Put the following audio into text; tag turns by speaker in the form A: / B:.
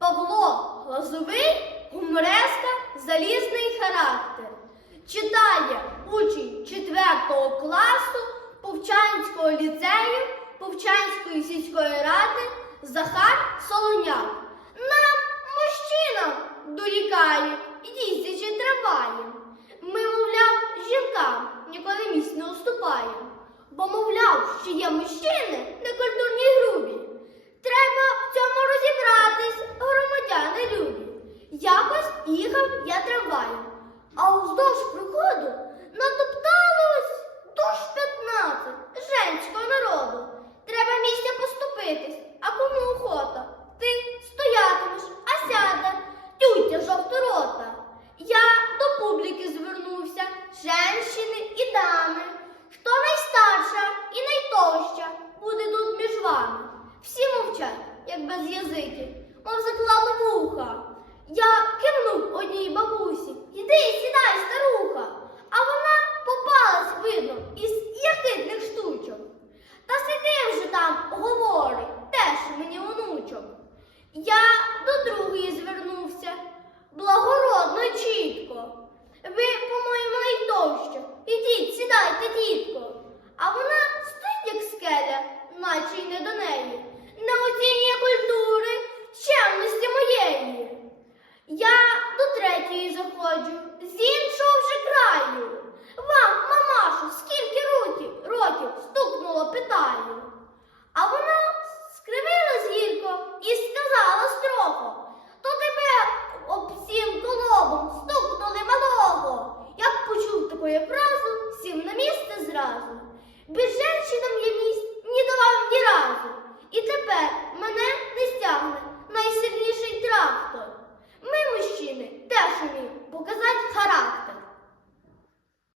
A: Павло Глазовий гумореска залізний характер. Читає учень 4 класу Повчанського ліцею Повчанської сільської ради Захар Солоняк. Нам мужчина дорікає і дійсячи триває. Ми, мовляв, жінкам ніколи місць не уступає. Бо, мовляв, що є мужчини некультурні грубі. Я трамваєм, а уздовж приходу натопталось душ 15 женського народу. Треба місця поступитись, а кому охота? Ти стоятимеш, а сяде, тютя жовторота. Я до публіки звернувся, женщини і дами. Хто найстарша і найтовща буде тут між вами? Всі мовчать, як без язики, мов заклали вуха. Одній бабусі. Іди, сідай, старуха. А вона попалась, видно, із якидних штучок. Та сиди вже там, говорить, теж мені онучок. Я до другої звернувся, благородно чітко. Ви, по-моєму, найтовща. Ідіть, сідайте, тітко. А вона стоїть, як скеля, наче й не до неї. Не заходжу, з іншого вже краю. Вам, мамашу, скільки років, років стукнуло, питаю. А вона скривилась гірко і сказала строго, то тебе об всім колобом стукнули малого. Як почув таку фразу, сів на місце зразу. Без